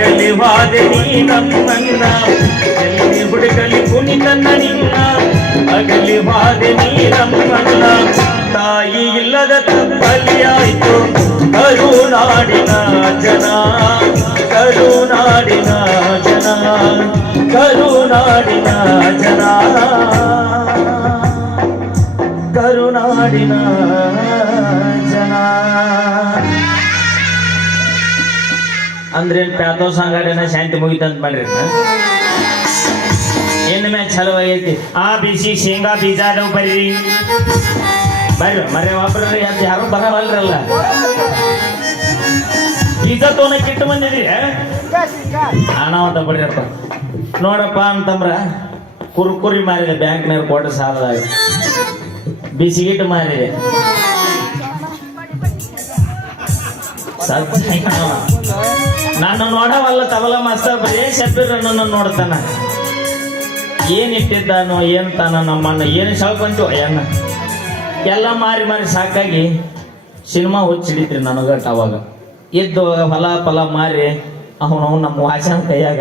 ಅಗಲಿ ವಾದೆ ನೀ ನಮ್ಮನ್ನ ಎಲ್ಲಿ ಹುಡುಕಲಿ ಕುಣಿತನ್ನ ನಿನ್ನ. ಅಗಲಿ ವಾದೆ ನೀ ತಾಯಿ ಇಲ್ಲದ ತಪ್ಪಲಿಯಾಯ್ತು ಕರುನಾಡಿನ ಜನ. ಕರುನಾಡಿನ ಜನ. ಕರುನಾಡಿನ ಜನ. ಕರುನಾಡಿನ ಅಂದ್ರೆ ಪ್ಯಾತೋ ಸಂಗಾಡಿನ ಶಾಂತಿ ಮುಗಿತಂತ ಮಾಡ್ರಿ ಇನ್ನು ಮ್ಯಾಚ್ ಚಲೋ ಆಗೈತಿ? ಆ ಬಿಸಿ ಶೇಂಗಾ ಬೀಜ ಅದಾವ ಬರ್ರಿ. ಬರ್ರಿ ಮರೆ ಒಬ್ರ ಯಾರು ಯಾರು ಬರವಲ್ರಲ್ಲ. ಬೀಜ ತೋನ ಕೆಟ್ಟು ಬಂದಿದ್ರಿ ಅಂತ ಬಿಡ್ರಪ್ಪ ನೋಡಪ್ಪ ಅಂತಂದ್ರ, ಕುರ್ಕುರಿ ಮಾರಿದೆ ಬ್ಯಾಂಕ್ನಾಗ ಕೊಟ್ಟ ಸಾಲದಾಗ. ಬಿಸಿಗಿಟ್ಟು ಮಾರಿದೆ ಸತ್ಯ ನನ್ನ ನೋಡವಲ್ಲ ತಬಲ ಮಾಸ್ತರ್ ಬರೇ ಶಬ್ಬೀರ್ ನನ್ನ ನೋಡ್ತಾನ. ಏನ್ ಇಟ್ಟಿದ್ದಾನೋ, ಏನ್ ತಾನ ನಮ್ಮನ್ನ ಏನು ಶಾಳ್ಕೊಂತೀವ ಅಯ್ಯನ್ನ ಎಲ್ಲ ಮಾರಿ ಮಾರಿ ಸಾಕಾಗಿ ಸಿನಿಮಾ ಹುಚ್ಚಿಡಿತ್ರಿ ನನಗಟ್ ಅವಾಗ. ಇದ್ದು ಹೊಲ ಫಲ ಮಾರಿ, ಅವನು ನಮ್ಮ ವಾಚನ ಕೈಯಾಗ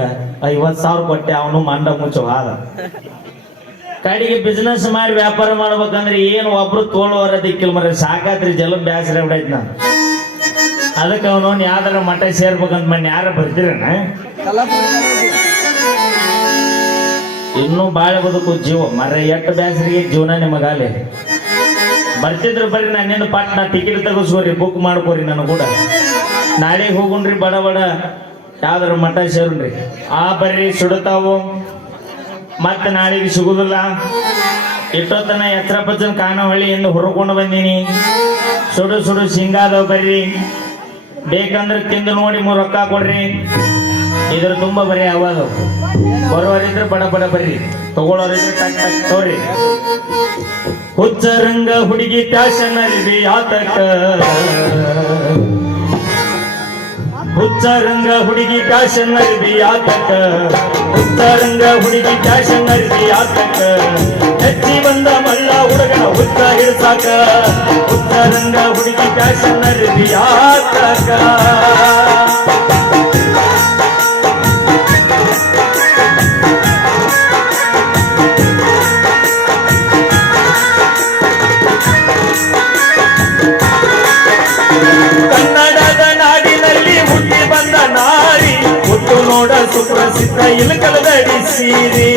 ಐವತ್ತು ಸಾವಿರ ಕೊಟ್ಟೆ, ಅವನು ಮಂಡ ಮುಚ್ಚು ಆದ ಕಡೆಗೆ ಬಿಸ್ನೆಸ್ ಮಾಡಿ ವ್ಯಾಪಾರ ಮಾಡ್ಬೇಕಂದ್ರೆ ಏನು ಒಬ್ರು ತೋಳುವರ ದಿಕ್ಕಿಲ್ ಮರ ಸಾಕಾತ್ರಿ ಜಲ ಬ್ಯಾಸರ ಬಿಡೈತ್ ನಾನು ಅದಕ್ಕೆ ಅವನು ಯಾವ್ದಾರ ಮಠ ಸೇರ್ಬೇಕಂತ ಮಣ್ಣು ಯಾರ ಬರ್ತೀರಣ್ಣ ಇನ್ನೂ ಬಾಳ ಬದುಕು ಜೀವ. ಮರ ಎಟ್ಟು ಬ್ಯಾಸರಿಗೆ ಜೀವನ ನಿಮಗಾಲೆ ಬರ್ತಿದ್ರು ಬರ್ರಿ ನಾನೇನು ನಾ ಟಿಕೆಟ್ ತಗಸ್ಕೋರಿ ಬುಕ್ ಮಾಡ್ಕೋರಿ ನನ್ನ ಕೂಡ. ನಾಳೆ ಹೋಗುಣ್ರಿ, ಬಡ ಬಡ. ಯಾವ್ದಾರ ಮಠ ಸೇರುಣ್ರಿ. ಆ ಬರ್ರಿ, ಸುಡತಾವು. ಮತ್ತೆ ನಾಳೆಗೆ ಸಿಗುದಿಲ್ಲ. ಇಟ್ಟೊತ್ತನ ಎತ್ತರ ಪಚ್ಚನ ಎಂದು ಹೊರಕೊಂಡು ಬಂದೀನಿ. ಸುಡು ಸುಡು ಸಿಂಗಾದವ ಬರ್ರಿ. ಬೇಕಂದ್ರೆ ತಿಂದು ನೋಡಿ ಮೂರು ರೊಕ್ಕ ಕೊಡ್ರಿ. ಇದ್ರ ತುಂಬ ಬರೀ ಅವಾಗ ಬರೋರಿದ್ರೆ ಬಡ ಬಡ ಬರ್ರಿ. ತಗೊಳ್ಳೋರಿದ್ರೆ ತೋರಿ. ಹುಚ್ಚರಂಗ ಹುಡುಗಿ ಫ್ಯಾಷನ್ ಅರಿವಿ ಆತಕ. ಹುಚ್ಚರಂಗ ಹುಡುಗಿ ಫ್ಯಾಷನ್ ಅರಿವಿ ಆತಕ. ಹುಚ್ಚರಂಗ ಹುಡುಗಿ ಫ್ಯಾಷನ್ ಅರಿವಿ ಆತಕ. ಹೆಚ್ಚಿ ಬಂದ ಮಳ್ಳ ಹುಡುಗನ ಹುತ್ತ ಹಿಡ್ಸಾಕ. ರಂಗ ಹುಡುಗಿ ಫ್ಯಾಷನ್ ಅರಿವಿ ನೋಡ ಸುಪ್ರಸಿದ್ಧ ಇಲಕಲದಡಿ ಸೀರಿ.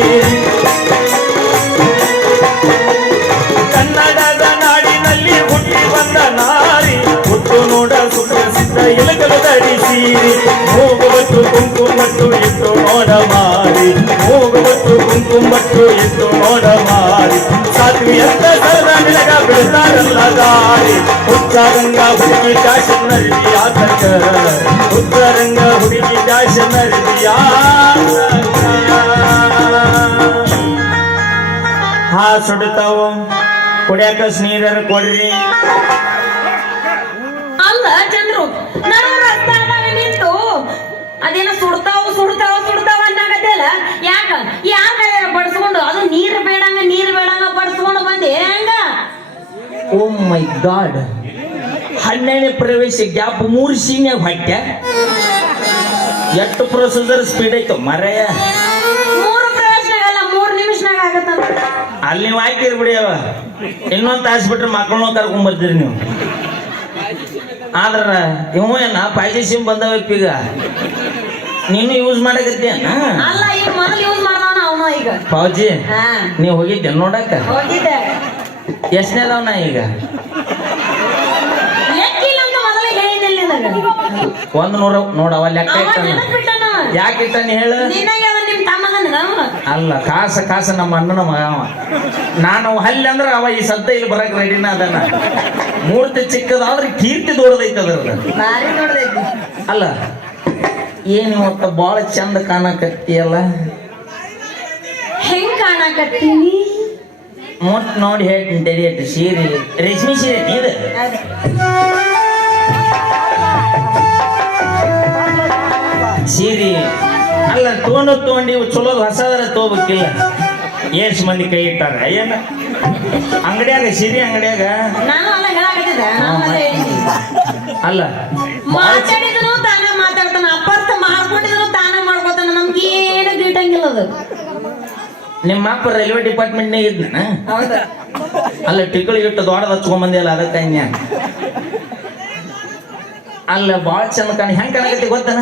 ಇಲಕಲದಡಿ ಸೀರಿ ಹೋಗುವತ್ತು ಕುಂಕುಮಟ್ಟು ಇಟ್ಟು ನೋಡ ಮಾರಿ ಹೋಗುವತ್ತು ಕುಂಕುಮಟ್ಟು ಇಟ್ಟು ನೋಡ ಮಾರಿ ಸಾತ್ವಿ ಅಂತ ಸರದ ನಿಲಗ ಬಿಡ್ತಾರಲ್ಲ ದಾರಿ ಉತ್ತರಂಗ ಹುಡುಗಿ ಫ್ಯಾಷನ್ ಅರಿವಿ ಆತಕ ಉತ್ತರಂಗ ಹುಡುಗಿ ಫ್ಯಾಷನ್ ಅರಿವಿ ಹಾ ಸುಡುತ್ತಾವು ಕುಡಿಯಾಕ ನೀರರ ಕೊಡ್ರಿ ಅಲ್ಲ ಚಂದ್ರು ನಡು ರಸ್ತಾದಾಗ ನಿಂತು ಅದೇನೋ ಸುಡ್ತಾವ ಸುಡ್ತಾವ ಸುಡ್ತಾವ ಅನ್ನಾಗತ್ತಲ್ಲ ಯಾಕ? ಯಾಕ ಬಡಿಸ್ಕೊಂಡು? ಅದು ನೀರು ಬೇಡಂಗ ನೀರು ಬೇಡಂಗ ಬಡಿಸ್ಕೊಂಡು ಬಂದೆ ಹೆಂಗ? Oh my god. ಹನ್ನೆರಡನೇ ಪ್ರವೇಶ ಗ್ಯಾಪ್ ಮೂರು ಸೀನ್ಯಾಗ ಹೊಟ್ಟೆ. ಎಷ್ಟು ಪ್ರೊಸೀಜರ್ ಸ್ಪೀಡ್ ಐತೋ ಮರೆಯ. ಮೂರು ಪ್ರವೇಶನಾಗಲ್ಲ ಮೂರು ನಿಮಿಷನಾಗ ಆಗತ್ತಂತ ಅಲ್ಲಿ ನೀವು ಹಾಕಿರಿ ಬಿಡಿ ಅವ ಇನ್ನೊಂದು ತಾಸು ಬಿಟ್ರೆ ಮಕ್ಕಳನ್ನ ಕರ್ಕೊಂಡ್ ಬರ್ತೀರಿ ನೀವು. ಆದ್ರ ಇವ ಏನ ಫೈವ್ ಜಿ ಸಿಮ್ ಬಂದವ ಈಗ. ನೀನು ಯೂಸ್ ಮಾಡಕತ್ತೆ ಅಲ್ಲ ಈಗ ಮೊದಲು ಯೂಸ್ ಮಾಡ್ದವನ ಅವನು ಈಗ. ಫೌಜಿ ಹಾ. ನೀವು ಹೋಗಿದ್ದೆ ನೋಡಕ್ಕ ಹೋಗಿದ್ದೆ. ಎಷ್ಟನೇದವನ ಈಗ? ಲೆಕ್ಕಿಲ್ಲ ಅಂತ ಮೊದಲೇ ಹೇಳಿದ್ದಿಲ್ಲ ನಿನಗ. ಒಂದ್ ನೂರ ನೋಡವ ಲೆಕ್ಕ ಅವ ಇಟ್ಟಾನ. ನೆನಪಿಟ್ಟನ ಯಾಕೆ ಇಟ್ಟಾನ ಹೇಳು? ನಿನಗೆ ಅವ ಅಲ್ಲ ಕಾಸ ಕಾಸ ನಮ್ಮ ಅಣ್ಣನ ಮಗ ಅವ. ನಾನು ಹಲ್ಲಿ ಅಂದ್ರೆ ಅವ ಈ ಸದ್ದ ಇಲ್ಲಿ ಬರಕ್ ರೆಡಿನ ಅದನ್ನ ಮೂರ್ತಿ ಚಿಕ್ಕದಾದ್ರೆ ಕೀರ್ತಿ ದೊಡ್ಡದೈತೆ ಅದ್ರದ್ದು. ಭಾರಿ ನೋಡ್ದೈತಿ ಅಲ್ಲ ಏನು ಇವತ್ತ ಭಾಳ ಚಂದ ಕಾಣಕತ್ತಿಯಲ್ಲ ಹೆಂಗ್ ಕಾಣಕತ್ತೀನಿ ಮುಟ್ ನೋಡಿ ಹೇಳ್ತೀನಿ ತಡಿಯಟ್ಟು ಸೀರೆ ರೇಷ್ಮೆ ಸೀರೆ ಇದು. ಸೀರೆ ಅಲ್ಲ ತೊಗೊಂಡು ತೊಗೊಂಡು ಇವು ಚಲೋದು ಹೊಸದರ ತಗೋಬೇಕಿಲ್ಲ. ಏಸ್ ಮಂದಿ ಕೈ ಇಟ್ಟಾರ ಏನ? ಅಂಗಡಿಯಾಗ ಸೀರೆ ಅಂಗಡಿಯಾಗ? ಅಲ್ಲ ಅಲ್ಲ. ಹೇಳಿದ್ದೀನಿ ಮಾಡ್ಕೊಂಡಿದ್ರು ತಾನೇ ಮಾಡ್ಕೋತಾನ ನಮ್ಗೆ ಏನು ಗಿಟಂಗಿಲ್ಲ ಅದು. ನಿಮ್ಮ ಅಪ್ಪ ರೈಲ್ವೆ ಡಿಪಾರ್ಟ್ಮೆಂಟ್ ನೇ ಇದ್ನ ಅಲ್ಲ ಟಿಕಳಿ ಇಟ್ಟು ದೊಡ್ಡ ಹಚ್ಕೊಂಡ್ ಬಂದಿಲ್ಲ ಅದಕ್ಕೆ ನ್ಯಾ ಅಲ್ಲ ಬಾಳ ಚಂದ ಕಾಣ ಹೆಂಗ್ ಕಾಣಕತ್ತಿ ಗೊತ್ತನ?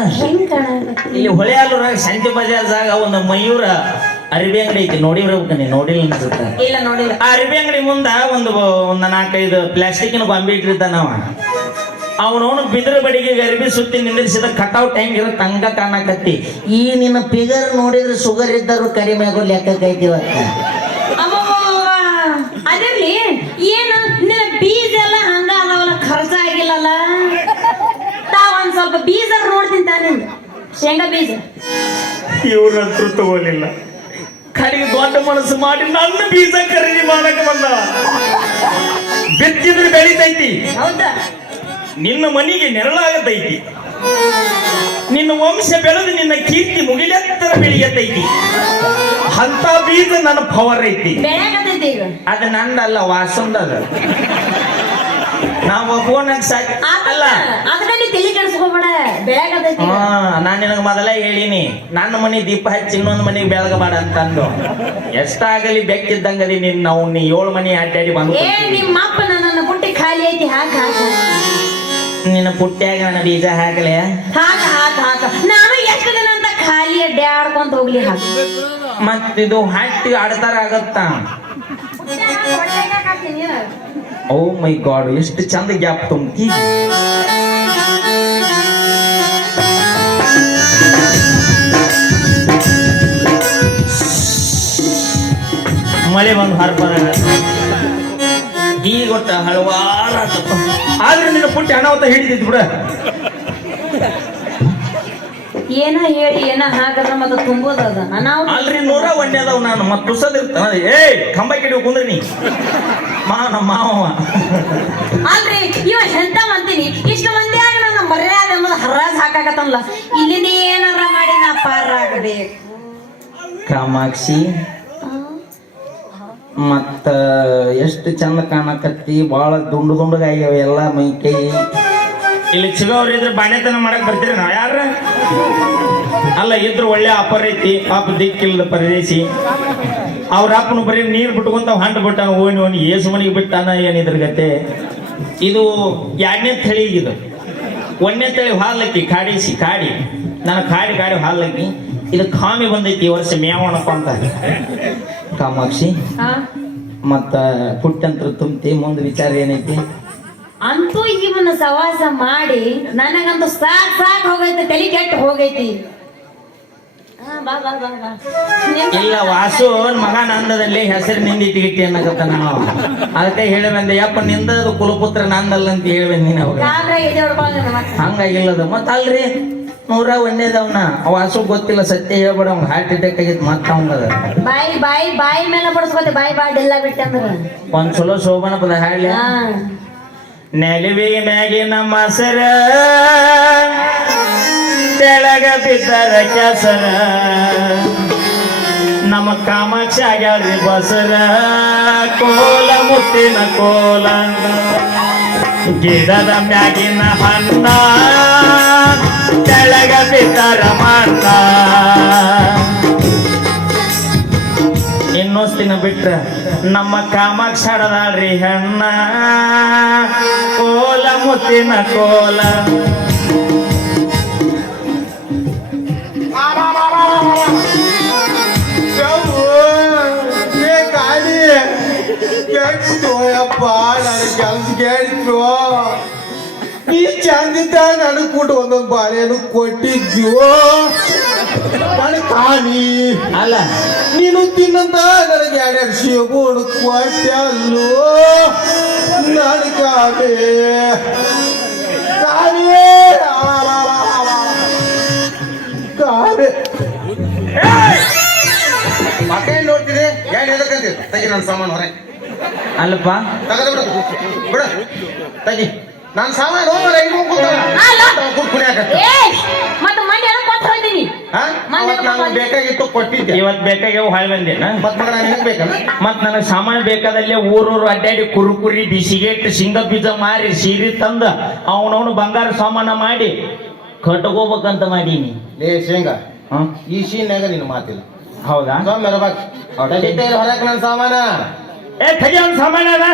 ಇಲ್ಲಿ ಹೊಳೆ ಅಲ್ಲೂರಾಗ ಸಂಜೆ ಬಜಾರ್ದಾಗ ಒಂದು ಮಯೂರ ಅರಿವಿ ಅಂಗಡಿ ಐತಿ ನೋಡಿರ್ಬೇಕು ನೀ ನೋಡಿಲ್ಲ ಇಲ್ಲ ನೋಡಿಲ್ಲ. ಆ ಅರಿವಿ ಅಂಗಡಿ ಮುಂದ ಒಂದು ಒಂದು ನಾಲ್ಕೈದು ಪ್ಲಾಸ್ಟಿಕ್ನ ಬಾಂಬಿ ಇಟ್ಟಿರ್ತಾನ ಅವ. ಅವನವನು ಬಿದಿರು ಬಡಿಗೆ ಅರಿವಿ ಸುತ್ತಿ ನಿಂದಿರಿಸಿದ ಕಟೌಟ್ ಹೆಂಗಿರ ತಂಗ ಕಾಣಕತ್ತಿ. ಈ ನಿನ್ನ ಫಿಗರ್ ನೋಡಿದ್ರೆ ಶುಗರ್ ಇದ್ದರು ಕಡಿಮೆ ಆಗೋ ಲೆಕ್ಕ ಅಬ್ಬಬ್ಬಬ್ಬ. ಅದಿರ್ಲಿ ಏನು? ನಿನ್ನ ಬೀಜ ಎಲ್ಲ ಹಂಗ ಅದಾವಲ್ಲ ಖರ್ಚ ಆಗಿಲ್ಲಲ್ಲ? ತಾ ಒಂದ್ ಸ್ವಲ್ಪ ಬೀಜ ನೋಡ್ತೀನಿ ತಾನೆ. ಶೇಂಗಾ ಬೀಜ. ಇವ್ರಂತೂ ತಗೋಲಿಲ್ಲ. ಕಡೆಗೆ ದೊಡ್ಡ ಮನಸ್ಸು ಮಾಡಿ ನನ್ನ ಬೀಜ ಖರೀದಿ ಮಾಡಕ್ ಬಂದ. ಬಿತ್ತಿದ್ರೆ ಬೆಳಿತೈತಿ. ಹೌದಾ? ನಿನ್ನ ಮನೆಗೆ ನೆರಳಾಗತೈತಿ. ನಿನ್ನ ವಂಶ ಬೆಳೆದು ನಿನ್ನ ಕೀರ್ತಿ ಮುಗಿಲೆತ್ತರ ಬೆಳೆಯತೈತಿ. ಅಂತ ಬೀಜ ನನ್ನ ಪವರ್ ಐತಿ. ಅದು ನಂದಲ್ಲ ವಾಸಂದ ಅದು ನಾವು ಒಬ್ಬನಾಗ ಸಾಕಿ ಅಲ್ಲ. ನಾನ್ ನಿನಗ ಮೊದಲ ಹೇಳಿನಿ ನನ್ನ ಮನೆ ದೀಪ ಹಚ್ಚಿ ಇನ್ನೊಂದು ಮನೆಗೆ ಬೆಳಗಬೇಡ ಅಂತಂದು. ಎಷ್ಟಾಗಲಿ ಬೆಕ್ಕಿದ್ದಂಗದಿ ನಿನ್ನ ನಾವು ನೀ ಏಳು ಮನೆ ಅಡ್ಡಾಡಿ ಬಂದು ನಿಮ್ಮ ಅಪ್ಪ ನನ್ನ ಬುಟ್ಟಿ ಖಾಲಿ ಐತಿ ಹಾಕಿ ಹಾಕ. ನಿನ್ನ ಪುಟ್ಟ್ಯಾಗ ನನ್ನ ಬೀಜ ಹಾಕಲೆ. ಹಾಕ ಹಾಕ ಹಾಕ. ನಾನು ಎಷ್ಟು ದಿನ ಅಂತ ಖಾಲಿ ಅಡ್ಡಾಡ್ಕೊಂತ ಹೋಗ್ಲಿ ಹಾಕ. ಮತ್ತಿದು ಹಟ್ಟಿ ಆಡ್ತಾರ ಆಗತ್ತ. ಓ ಮೈ ಗಾಡ್ ಎಷ್ಟು ಚಂದ ಗ್ಯಾಪ್ ತುಂಬಿ ಮಳೆ ಬಂದು ಹರ್ಬರ ಈಗ ಒಟ್ಟ ಹಲವಾರ ಆದ್ರೆ ನಿನ್ನ ಪುಟ್ಟಿ ಅನಾಹುತ ಹಿಡಿದಿತ್ತು ಬಿಡ. ಏನ ಹೇಳಿ ಏನ ಹಾಕದ್ರ ಮತ್ತೆ ತುಂಬೋದದ? ನಾವು ಅಲ್ರಿ ನೂರ ಒಂದೇ ಅದಾವ ನಾನು ಮತ್ತೆ ತುಸದಿರ್ತಾನ ಏಯ್ ಕಂಬ ಕಿಡಿ ಕುಂದ್ರಿ ನೀ. ಮಾವ ನಮ್ಮ ಮಾವ. ಅಲ್ರಿ ಇವ ಎಂತ ಅಂತೀನಿ. ಇಷ್ಟು ಮಂದಿ ಆಗ ನನ್ನ ಮರ್ಯಾದೆ ಅನ್ನೋದು ಹರಾಜ್ ಹಾಕಾಕತ್ತಲ್ಲ ಇಲ್ಲಿಂದ ಏನಾರ ಮಾಡಿ ನಾ ಪಾರಾಗಬೇಕು. ಕಾಮಾಕ್ಷಿ ಮತ್ತ ಎಷ್ಟು ಚಂದ ಕಾಣಕತ್ತಿ ಭಾಳ ದುಂಡು ದುಂಡಗಾಗ್ಯಾವ ಎಲ್ಲ ಮೈ ಕೈ. ಇಲ್ಲಿ ಚಿಗವ್ರು ಇದ್ರೆ ಬಾಣೆತನ ಮಾಡಕ್ ಬರ್ತೀರಿ ನಾವು ಯಾರ? ಅಲ್ಲ, ಇದ್ರ ಒಳ್ಳೆ ಅಪರ ಐತಿ, ಪಾಪ ದಿಕ್ಕಿಲ್ಲದ ಪರದೇಶಿ. ಅವ್ರ ಅಪ್ಪನು ಬರೀ ನೀರು ಬಿಟ್ಕೊಂತ ಹಂಡ್ ಬಿಟ್ಟಾನ, ಓಣಿ ಓಣಿ, ಏಸು ಮನಿಗೆ ಬಿಟ್ಟಾನ ಏನಿದ್ರ ಗತೆ? ಇದು ಎರಡನೇ ತಳಿ ಇದು. ಒಂದನೇ ತಳಿ ಹಾಲಕ್ಕಿ, ಕಾಡಿಸಿ, ಕಾಡಿ. ನಾನು ಕಾಡಿ ಕಾಡಿ ಹಾಲಕ್ಕಿ. ಇದು ಕಾಮಿ ಬಂದೈತಿ ವರ್ಷ ಮೇವಣಪ್ಪ ಅಂತ. ಕಾಮಾಕ್ಷಿ. ಮತ್ತ ಪುಟ್ಟಂತ್ರ ತುಂಬಿ ಮುಂದೆ ವಿಚಾರ ಏನೈತಿ? ಅಂತೂ ಇವನ್ನ ಸವಾಸ ಮಾಡಿ ನನಗಂತೂ ಸಾಕ್ ಸಾಕ್ ಹೋಗೈತಿ ತಲೆ ಕೆಟ್ಟ ಹೋಗೈತಿ. ಇಲ್ಲ ವಾಸು ಮಗ ನಂದದಲ್ಲಿ ಹೆಸರು ನಿಂದಿಟ್ಟಿಗಿಟ್ಟಿ ಅನ್ನಕತ್ತ ನಾವು ಅದಕ್ಕೆ ಹೇಳಿ ಬಂದೆ ಯಪ್ಪ ನಿಂದದು ಕುಲಪುತ್ರ ನಂದಲ್ಲ ಅಂತ ಹೇಳ್ವೆ ನಾವು ನೀನು ಮತ್ತೆ. ಹಂಗಾಗಿಲ್ಲದ. ಮತ್ತ ಅಲ್ರಿ? ನೂರ ಒಂದೇದವ್ನ ಅವ ಹಸು ಗೊತ್ತಿಲ್ಲ ಸತ್ಯ ಹೇಳ್ಬೇಡ ಅವ್ನ ಹಾರ್ಟ್ ಅಟ್ಯಾಕ್ ಆಗಿದ್ ಮತ್ತ ಅವಂಗದ ಬಾಯಿ ಬಾಯಿ ಬಾಯಿ ಮೇಲೆ ಬಡಿಸ್ಕೋತಿ ಬಾಯಿ ಬಾಯಿ ಎಲ್ಲ ಬಿಟ್ಟಂದ್ರ ಒಂದ್ ಚಲೋ ಶೋಭನ ಪದ ಹಾಡ್ಲಿ. ಹಾ. ನೆಲುವಿಗೆ ಮ್ಯಾಗಿನ ಮಸರ ತೆಳಗ ಬಿದ್ದರ ಕೆಸರ. ನಮ್ಮ ಕಾಮಾಕ್ಷಿ ಆಗ್ಯಾವ್ರಿ ಬಸರ ಕೋಲ ಮುತ್ತಿನ ಕೋಲ. ಗಿಡದ ಮ್ಯಾಗಿನ ಹಂತ ಕೆಳಗ ಬಿದ್ದರ ಮಣ್ಣ ಇನ್ನೊಂದಿನ ದಿನ ಬಿಟ್ರ ನಮ್ಮ ಕಾಮಾಕ್ಷಿ ಹೆಣ್ಣ, ಕೋಲ ಮುತ್ತಿನ ಕೋಲ. ನನ್ನ ಕೆಲ್ಸ ಕೇಳಿತ್ತು ಈ ಚಂದಿದ್ದ ನನಗೆ ಕೊಟ್ಟು ಒಂದೊಂದು ಬಾಳೆಯನ್ನು ಕೊಟ್ಟಿದ್ಯೋ? ನನ್ನ ಕಾಣಿ. ಅಲ್ಲ. ನೀನು ತಿನ್ನಂತ ನನಗೆ ಎರಡೆರಡು ಶಿವಗುಣ ಕೊಟ್ಟಲ್ಲೋ? ನನ್ನ ಕಾಣಿ. ಕಾಣಿ. ಕಾಣಿ. ಮಕ್ಕಳೇ ನೋಡ್ತಿದೆ ಏನ್ ಎದಕ್ಕಂತೀವಿ ತೆಗಿ ನನ್ನ ಸಾಮಾನು ಹೊರಗೆ. ಅಲ್ಲಪ್ಪ. ತಗದು ಬಿಡು. ಬಿಡು. ತೆಗಿ. ನನ್ನ ಸಾಮಾನು ಹೆಂಗ್ ಮತ್ತ ಮಂದಿ ಏನೋ ಕೊಟ್ಟು ನಾನು ಬೇಕಾಗಿತ್ತು ಕೊಟ್ಟಿದ್ದೆ. ಇವತ್ ಬೇಕಾಗ್ಯಾವ ಬಂದೆ ಬಂದೇನ? ಮತ್ ಮಗ ನಾನು ಬೇಕಾದಲ್ಲಿ ಬೇಕಲ್ಲ ಮತ್ ನನಗೆ ಸಾಮಾನು ಬೇಕಾದಲ್ಲೇ ಊರೂರು ಅಡ್ಡಾಡಿ ಕುರುಕುರಿ ಬಿಸಿಗೆಟ್ ಸಿಂಗ ಬೀಜ ಮಾರಿ ಸೀರೆ ತಂದ ಅವನವನು ಬಂಗಾರ ಸಾಮಾನ ಮಾಡಿ ಕಟ್ಕೋಬೇಕಂತ ಮಾಡೀನಿ. ಲೇ ಶೇಂಗಾ. ಈ ಶೀನ್ಯಾಗ ನಿನ್ನ ಮಾತಿಲ್ಲ. ಹೌದಾ? ತೆಗಿತೇರಿ ಹೊರಕ್ ನನ್ನ ಸಾಮಾನ. ಏ ತೆಗಿ ಅವ್ನ ಸಾಮಾನ ಅದ.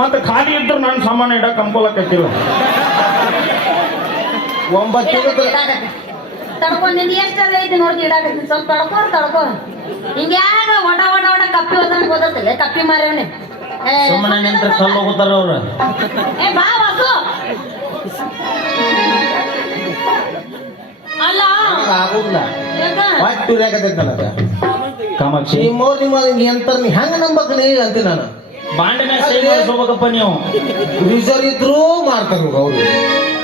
ಮತ್ತೆ ಖಾಲಿ ಇದ್ರು ನನ್ನ ಸಾಮಾನ್ಯ ಇಡಕ್ ಅನ್ಕೊಳಕತ್ತಿಲ್ಲ ಒಂಬತ್ತು ಐತಿ ನೋಡ್ತಿ ಇಡಾಕತ್ತಿ ಸ್ವಲ್ಪ ತಡ್ಕೋ ತಡ್ಕೋ. ಹಿಂಗ್ಯಾಗ ಒಡ ಒಡ ಒಡ ಕಪ್ಪಿ ಕಪ್ಪಿ ಮಾರವನೆ ಸುಮ್ಮನೆ ನಿಂತ್ರ ಕಲ್ಲು ಹೋಗುತ್ತಾರ ಅವ್ರು. ಏ ಬಾ ವಾಸು. ಅಲ್ಲ? ಆಗುದಿಲ್ಲ. ಯಾಕ? ಹೊಟ್ಟಿ ಉರಿಯಾಕತ್ತೈತಿ ನನಗ ಕಾಮಾಕ್ಷಿ. ನಿಮ್ಮವ್ರು ನಿಮ್ಮ ಎಂತ ನೀ ಹೆಂಗ ನಂಬಕ್ ನೀ ಅಂತೀನಿ ನಾನು. ಬಾಂಡಿನ ಸೈ ಮಾಡಿಸ್ಕೋಬೇಕಪ್ಪ ನೀವು. ರಿಸರ್ವ್ ಇದ್ರೂ ಮಾಡ್ತಾರ ಅವ್ರು.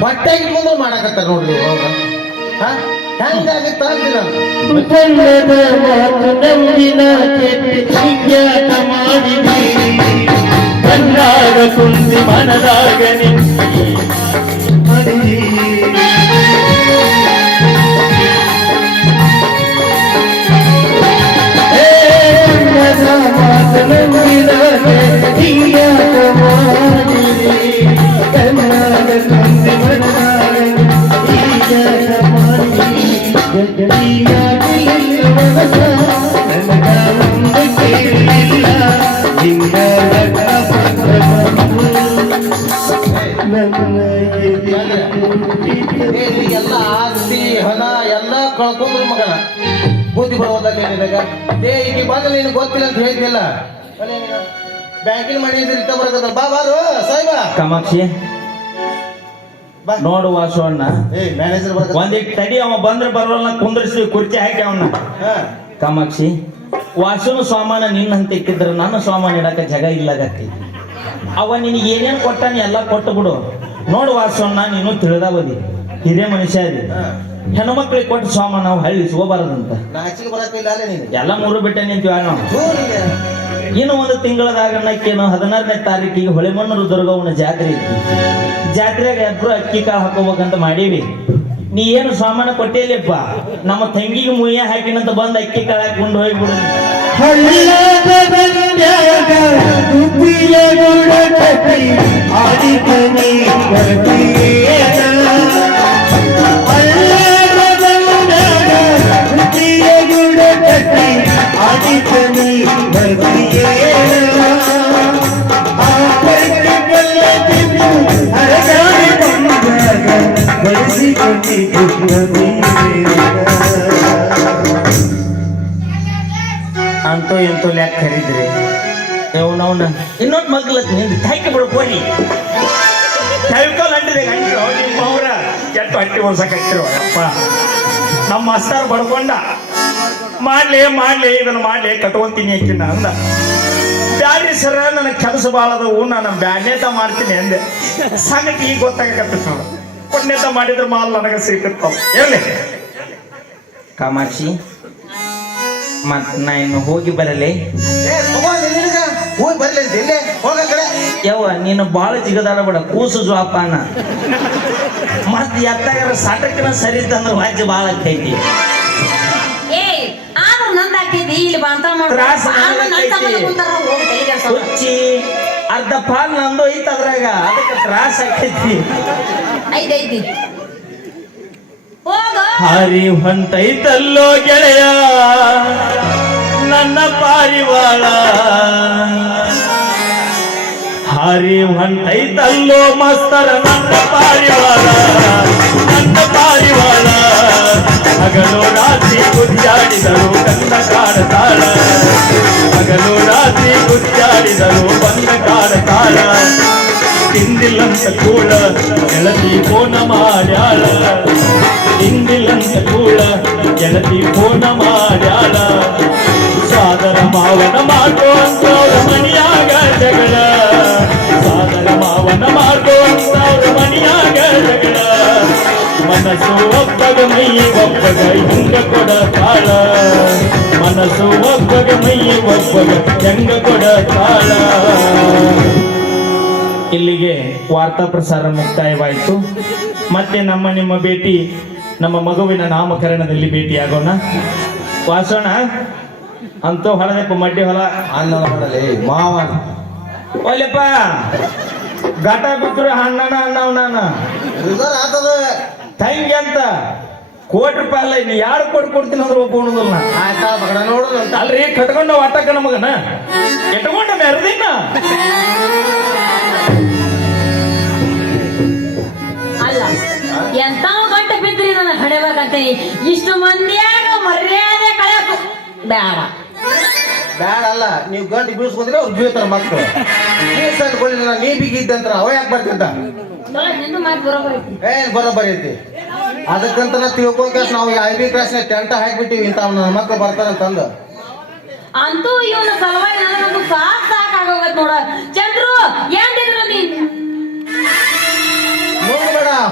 ಹೊಟ್ಟೆ ಇಟ್ಕೊಂಡು ಮಾಡಕತ್ತಾರ ನೋಡ್ರಿ ಅವ್ರು. ಹೆಂಗಾಗಿತ್ತ ಅಂತೀನಿ ನಾನು ಮಾಡಿದೆ ಮನದಾಗ ನಿಂತಿ. ಮಾತು ನಂಬಿನ ಕೆಟ್ಟ ನಿನಗ ಏ ಈಗ ಬಂದ್ರೆ ನೀನು ಗೊತ್ತಿಲ್ಲ ಅಂತ ಹೇಳಿದ್ನಿಲ್ಲ? ಬ್ಯಾಂಕಿನ ಮನೆ ಇತ್ತ ಬರಕತ್ತ ಬಾ ಬಾರು ಸಾಯ್ಬ. ಕಾಮಾಕ್ಷಿ ಬಾ. ನೋಡು ವಾಸು ಅಣ್ಣ ಏ ಮ್ಯಾನೇಜರ್ ತಡಿ ಅವ ಬಂದ್ರೆ ಬರೋಲ್ಲ ಕುಂದ್ರಿಸಿ ಕುರ್ಚಿ ಹಾಕಿ ಅವನ್ನ ಕಾಮಾಕ್ಷಿ ವಾಸುನ ಸ್ವಾಮಾನ ನಿನ್ನ ಹಂತ ಇಕ್ಕಿದ್ರೆ ನನ್ನ ಸ್ವಾಮಾನ ಇಡಕ ಜಗ ಇಲ್ಲಾಗತ್ತಿ. ಅವ ನಿನಗೆ ಏನೇನ್ ಕೊಟ್ಟ ಎಲ್ಲ ಕೊಟ್ಟು ಬಿಡು. ನೋಡು ವಾಸವನ್ನ ನೀನು ತಿಳಿದಾವದಿ. ಹಿರಿಯ ಮನುಷ್ಯ ಅದಿ ಹಾ. ಹೆಣ್ಮಕ್ಳಿಗೆ ಕೊಟ್ಟು ಸ್ವಾಮ ನಾವು ಹಳ್ಳಿ ಬರಕ್ಕಿಲ್ಲ ಅಲ್ಲ ನೀನು. ಎಲ್ಲ ಮೂರು ಬಿಟ್ಟೆ ನಿಂತೀವಿ ನಾವು. ಇನ್ನು ಒಂದು ತಿಂಗಳದಾಗ ನಕ್ಕೇನು ಹದಿನಾರನೇ ತಾರೀಕಿಗೆ ಹೊಳೆಮಣ್ಣೂರು ದುರ್ಗವನ ಜಾತ್ರೆ ಇತ್ತು. ಜಾತ್ರೆಗೆ ಎಬ್ರು ಅಕ್ಕಿ ಕಾ ಹಾಕೋಬೇಕಂತ ಮಾಡೀವಿ. ನೀ ಏನು ಸಾಮಾನ ಕೊಟ್ಟಿಲ್ಲಪ್ಪ ನಮ್ಮ ತಂಗಿಗೆ ಮುಯ್ಯ ಹಾಕಿನಂತ ಬಂದು ಅಕ್ಕಿ ಕಾಳು ಹಾಕೊಂಡು ಹೋಗ್ಬಿಡು. ಹಳ್ಳದ ಇಂತೂ ಲೆಕ್ಕ ಖರೀದ್ರಿ ಅವನವನ ಇನ್ನೊಂದು ಮಗ್ಲತ್ ನಿಂದು ತಾಯ್ಕೆ ಬಿಡು ಕೋರಿ ಕೈಕೋಲ್ ನಿಮ್ಮ ಅವ್ರ. ಕೆಟ್ಟ ಹಟ್ಟಿ ಹೊರ್ಸಕತ್ತಿರೋ ಅಪ್ಪ. ನಮ್ಮ ಮಾಸ್ತರ್ ಬಡ್ಕೊಂಡ, ಮಾಡ್ಲಿ ಮಾಡ್ಲಿ, ಇದನ್ನ ಮಾಡ್ಲಿ ಕಟ್ಕೊಂತೀನಿ ಅಂಕಿನ ಅಂದ. ಬ್ಯಾಡ್ರಿ ಸರ ನನಗೆ ಕೆಲಸ ಭಾಳ ಅದಾವು, ನಾನು ಬ್ಯಾಡ್ನೇತ ಮಾಡ್ತೀನಿ ಅಂದೆ. ಸಣ್ಣಕ್ಕೆ ಈಗ ಗೊತ್ತಾಗತ್ತೆ ಪುಣ್ಯತ ಮಾಡಿದ್ರೆ ಮಾಲ್ ನನಗೆ ಸಿಕ್ಕತ್ತಾವ ಎಲ್ಲಿ? ಕಾಮಾಕ್ಷಿ. ಮತ್ ನಾ ಇನ್ನು ಹೋಗಿ ಬರಲಿ? ಹೋಗಿ ಬರ್ಲಿ ಹೋಗ ಕಡೆ. ಯವ್ವ ನೀನು ಬಾಳ ಜಿಗದಾಡಬೇಡ ಕೂಸು ಜ್ವಾಪಾನ ಮತ್ ಎತ್ತಾಗಾರ ಸಾಟಕಿನ ಸರಿ ತಂದ್ರೆ ವಾಜ್ಯ ಬಾಳ ಆಗ್ತೈತಿ. ಹುಚ್ಚಿ ಅರ್ಧ ಪಾಲ್ ನಂದು ಐತ್ ಅದ್ರಾಗ ಅದಕ್ಕೆ ತ್ರಾಸ ಆಕೈತಿ ಐದೈತಿ ಹರಿ ಹೊಂಟೈತಲ್ಲೋ ಗೆಳೆಯ. ನನ್ನ ಪಾರಿವಾಳ. ಹರಿ ಹೊಂಟೈತಲ್ಲೋ ಮಸ್ತರ, ನನ್ನ ಪಾರಿವಾಳ. ನನ್ನ ಪಾರಿವಾಳ. ಹಗಲು ರಾತ್ರಿ ಗುದ್ದಾಡಿದರು ಕಂದ ಕಾಡತಾಳ ಹಗಲು ರಾತ್ರಿ ಗುದ್ದಾಡಿದರು ಬಂದ ಕಾಡತಾಳ ತಿಂದಿಲ್ಲಂತ ಕೂಡ ಗೆಳತಿ ಫೋನ ಮಾಡ್ಯಾಳ ತಿಂದಿಲ್ಲಂತ ಕೂಡ ಗೆಳತಿ ಫೋನ ಮಾಡ್ಯಾಳ ಸಾದರ ಮಾವನ ಮಾಡುವಂತವ್ರ ಮನಿಯಾಗ ಜಗಳ ಸಾದರ ಮಾವನ ಮಾಡುವಂತವ್ರ ಮನಿಯಾಗ ಜಗಳ ಮನಸ್ಸು ಒಬ್ಬಗ ಮೈ ಒಬ್ಬಗ ಹಿಂಗ ಕೊಡ ತಾಳ ಮನಸ್ಸು ಒಬ್ಬಗ ಮೈ ಒಬ್ಬಗ ಹೆಂಗ ಕೊಡ ತಾಳ ಇಲ್ಲಿಗೆ ವಾರ್ತಾ ಪ್ರಸಾರ ಮುಕ್ತಾಯವಾಯಿತು. ಮತ್ತೆ ನಮ್ಮ ನಿಮ್ಮ ಭೇಟಿ ನಮ್ಮ ಮಗುವಿನ ನಾಮಕರಣದಲ್ಲಿ ಭೇಟಿಯಾಗೋಣ. ವಾಸೋಣ ಅಂತ ಹೊಲದಪ್ಪ ಮಡ್ಡಿ ಹೊಲ. ಅನ್ನ ಮಾವ ಒಲೆಪ್ಪ ಘಟ ಬಿದ್ರು ಅಣ್ಣನ ಅಣ್ಣವ್ ನಾನು ಆತದ ತಂಗಿ ಅಂತ. ಕೋಟಿ ರೂಪಾಯಿ ಅಲ್ಲ ಇನ್ನು ಯಾರು ಕೋಟಿ ಕೊಡ್ತೀನಿ ಅಂದ್ರೆ ಒಬ್ಬ ಉಣದಲ್ಲ. ಆಯ್ತಾ ನೋಡೋದು ಅಲ್ರಿ ಕಟ್ಕೊಂಡ ವಾಟಕ್ಕ ನಮಗನ? ಕೆಟ್ಕೊಂಡ ಮೆರದಿನ? ಎಂತ ಗಂಟೆ ಬಿದ್ರಿ ನನ್ನ ಕಡೆಬೇಕಂತ ಇಷ್ಟು ಮಂದಿಯಾಗ ಮರ್ಯಾದೆ ಕಳಕು ಬೇಡ ಬೇಡ ಅಲ್ಲ ನೀವು ಗಂಟು ಬೀಳ್ಸ್ಕೊಂಡ್ರೆ ಅವ್ರು ಬೀಳ್ತಾರ ಮಕ್ಕಳು. ನೀ ನನ್ನ ನೀ ಬಿಗಿದ್ದಂತ ಅವ ಯಾಕೆ ಬರ್ತಂತ ಏನ್ ಮಾತು ಬರೋಬರ್ ಐತಿ. ಏನ್ ಬರೋಬ್ಬರಿ ಐತಿ. ಅದಕ್ಕಂತ ನಾ ತಿಳ್ಕೊಂಡ್ ಕ್ಲಾಸ್ ನಾವು ಐ ಬಿ ಕ್ಲಾಸ್ನ ಟೆಂಟ್ ಹಾಕ್ಬಿಟ್ಟಿವಿ ಇಂತ ನನ್ನ ಮಕ್ಳು ಬರ್ತಾರಂತಂದು ಅಂತೂ ಇವನ ಸಲುವಾಗಿ ನನಗಂತೂ ಸಾಕ್ ಸಾಕಾಗೋಗತ್ ನೋಡ. ಚಂದ್ರು ಏನ್ ತಿಂದ್ರು ನುಂಗ್ಬೇಡ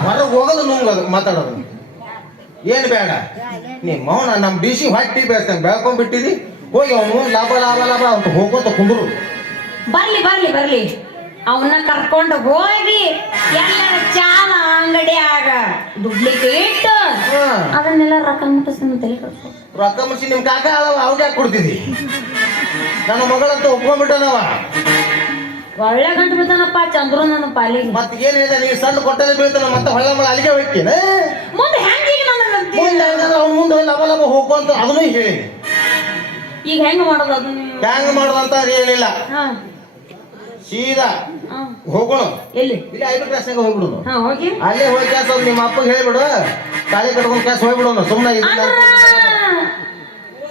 ಹೊರಗೆ ಹೋಗೋದು ನುಂಗದು ಮಾತಾಡೋದು. ಏನು ಬೇಡ. ನೀ ಮೌನ ನಮ್ಮ ಬಿಸಿ ಹೊಟ್ಟಿ ಬೇಸ್ತಾನೆ ಬೆಳ್ಕೊಂಡ್ಬಿಟ್ಟಿದಿ ಹೋಗಿ ಅವನು ಲಾಭ ಲಾಭ ಲಾಭ ಅಂತ ಹೋಗೋತ ಕುಂದ್ರು ಬರ್ಲಿ ಬರ್ಲಿ ಬರ್ಲಿ. ಅವನ್ನ ಕರ್ಕೊಂಡು ಹೋಗಿ ಎಲ್ಲರ ಚಾಲ ಆಗ ದುಡ್ಲಿಕ್ಕೆ ಇಟ್ಟು ಅದನ್ನೆಲ್ಲ ರೊಕ್ಕ ಮುಟ್ಟಿಸಿ ತಲೆ ಕಟ್ಸು ರೊಕ್ಕ ಮುಡ್ಸಿ ನಿಮ್ ಕಾಕ ಅವ್ಗ ಯಾಕೆ ಕೊಡ್ತಿದ್ದಿ ನನ್ನ ಮಗಳಂತ ಒಪ್ಕೊಂಡ್ಬಿಟ್ಟನವ. ಒಳ್ಳೆ ಗಂಟು ಬೀಳ್ತಾನಪ್ಪ ಚಂದ್ರು ನನ್ನ ಪಾಲಿ ಮತ್ತೆ ಏನ್ ಹೇಳಿದ? ನೀ ಸಣ್ಣ ಕೊಟ್ಟಲ್ಲಿ ಬೀಳ್ತಾನ ಮತ್ತೆ ಹೊಳ್ಳ ಮಳ ಅಲ್ಲಿಗೆ ಹೋಗ್ತೀನಿ ಮುಂದೆ ಈಗ ಮುಂದೆ ಹೋಗಿ ಅವ್ನ ಮುಂದೆ ಲಬ ಲಬ ಹೋಗುವಂತ ಅದನ್ನೂ ಹೇಳಿ. ಈಗ ಹೆಂಗ್ ಮಾಡೋದು ಅದನ್ನ ಹೆಂಗ್ ಮಾಡೋದಂತ ಹೇಳಿಲ್ಲ ಹಾ. ಸೀದಾ. ಹೋಗೋಣ. ಎಲ್ಲಿ? ಇಲ್ಲಿ ಐದು ಕ್ಲಾಸ್ನಾಗ ಹೋಗ್ಬಿಡು ಹಾ ಹೋಗಿ. ಅಲ್ಲೇ ಹೋಗಿ ಕ್ಲಾಸ್ ಅವ್ರು ನಿಮ್ಮ ಅಪ್ಪಗೆ ಹೇಳ್ಬಿಡು. ತಾಳಿ ಕಟ್ಕೊಂಡು ಕ್ಲಾಸ್ ಹೋಗ್ಬಿಡೋಣ ಸುಮ್ಮನೆ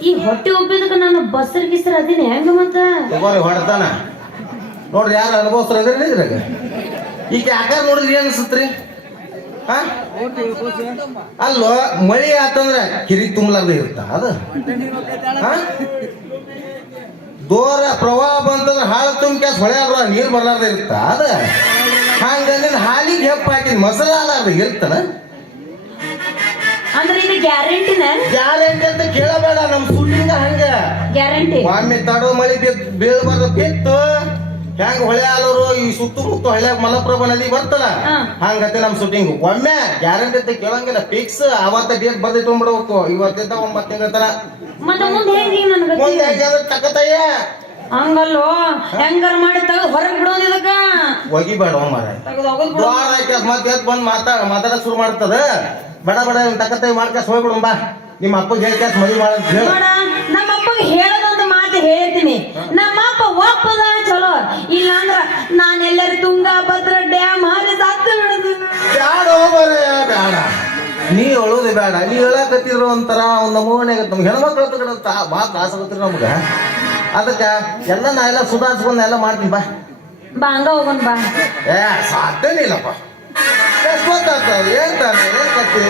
ಈ ಹೊಟ್ಟೆ ಒಬ್ಬಿದಕ್ಕೆ ನಾನು ಬಸ್ಸರ್ ಗಿಸ್ಸರ್ ಅದೀನಿ ಹೆಂಗ ಮತ್ತ? ತಗೋರಿ ಹೊಡ್ತಾನ. ನೋಡ್ರಿ ಯಾರು ಅನುಭವಿಸ್ತಾರೆ ಅದ್ರಿ ಇದ್ರಾಗ. ಈಗ ಯಾಕಾರ ನೋಡಿದ್ರಿ ಏನು ಅನ್ಸತ್ರಿ? ಹಾ ಅಲ್ಲೋ ಮಳಿ ಆತಂದ್ರ ಕಿರಿ ತುಂಬಲಾರ್ದ ಇರುತ್ತ ಅದ? ದೋರ ಪ್ರವಾಹ ಬಂತಂದ್ರೆ ಹಾಳ ತುಂಬ ಹೊಳೆ ನೀರು ಬರ್ಲಾರ್ದ ಇರುತ್ತ ಅದ? ಹಂಗ ಹಾಲಿಗೆ ಹೆಪ್ಪ ಹಾಕಿದ್ ಮಸಾಲ ಹಾಲಾರ್ದ ಇರ್ತನ? ಅಂದ್ರೆ ಇದು ಗ್ಯಾರಂಟಿನ? ಗ್ಯಾರಂಟಿ ಅಂತ ಕೇಳಬೇಡ ನಮ್ ಸುಳ್ಳಿಂಗ ಹಂಗ. ಗ್ಯಾರಂಟಿ? ಒಮ್ಮೆ ತಡೋ ಮಳಿ ಬೀಳ್ಬಾರ್ದು ಬಿತ್ತು. ಹೆಂಗ ಹೊಳೆ ಈ ಈ ಸುತ್ತಮುತ್ತ ಹೊಳ್ಯಾಗ ಮಲಪ್ರಭಾ ನದಿ ಬರ್ತಲ್ಲ ಹಂಗತೆ ನಮ್ ಶೂಟಿಂಗ್ ಒಮ್ಮೆ ಗ್ಯಾರಂಟಿ ಅಂತ ಕೇಳಂಗಿಲ್ಲ. ಫಿಕ್ಸ್ ಅವತ್ತ ಡೇಟ್ ಬರ್ದೈತಿ ತುಂಬಿಡ್ಬೇಕು ಇವತ್ತಿಂದ ಒಂಬತ್ತು ತಿಂಗಳ ತರ ಮತ್ತೆ ಮುಂದೆ ಹೆಂಗಂದ್ರೆ ತಕತಯ್ಯ ಹಂಗಲ್ಲೋ? ಹೆಂಗಾರ ಮಾಡಿ ತಗೋ ಹೊರಗೆ ಬಿಡೋದು ಇದಕ್ಕ? ಒಗಿಬೇಡ ಮಾರ ಮತ್ತೆ ಎದ್ದು ಬಂದು ಮಾತಾಡ ಮಾತಾಡ ಶುರು ಮಾಡ್ತದ. ಬೇಡ ಬಡ ತಕತೈ ಮಾಡ್ಕಸ್ ಹೋಗ್ಬಿಡು ಬಾ. ನಿಮ್ಮ ಅಪ್ಪಗೆ ಹೇಳ್ಕ್ಯಾಸ್ ಮದುವೆ ಮಾಡಂತ ಹೇಳ. ನಮ್ಮ ಅಪ್ಪಗೆ ಹೇಳದಂತ ಮಾತು ಹೇಳ್ತೀನಿ. ನಮ್ಮ ಅಪ್ಪ ಒಪ್ಪದ ಚಲೋ ಇಲ್ಲ ಅಂದ್ರ ನಾನೆಲ್ಲರೂ ತುಂಗ ಭದ್ರ ಡ್ಯಾಮ್ ಹಾರಿ ಸತ್ತು ಬಿಡುದು ಬ್ಯಾಡ ಬ್ಯಾಡ. ನೀ ಹೇಳೋದು ಬೇಡ ನೀ ಹೇಳಕತ್ತಿದ್ರು ಒಂಥರ ಒಂದು ನಮೂನೆ ನಮ್ಗೆ ಹೆಣ್ಮಕ್ಳು ಕಡೆ ಭಾಳ ತ್ರಾಸ ಆಗತ್ರಿ ನಮ್ಗೆ. ಅದಕ್ಕೆ ಎಲ್ಲ ನಾ ಎಲ್ಲ ಸುಧಾರಿಸ್ಕೊಂಡು ಎಲ್ಲ ಮಾಡ್ತೀನಿ ಬಾ. ಬಾ ಹಂಗ ಹೋಗೋಣ ಬಾ. ಏ ಸಾಧ್ಯನೇ ಇಲ್ಲಪ್ಪ. ಎಷ್ಟು ಗೊತ್ತಾಗ್ತದೆ? ಏನ್ ತಾನೆ? ಏನ್ ಕತ್ತಿ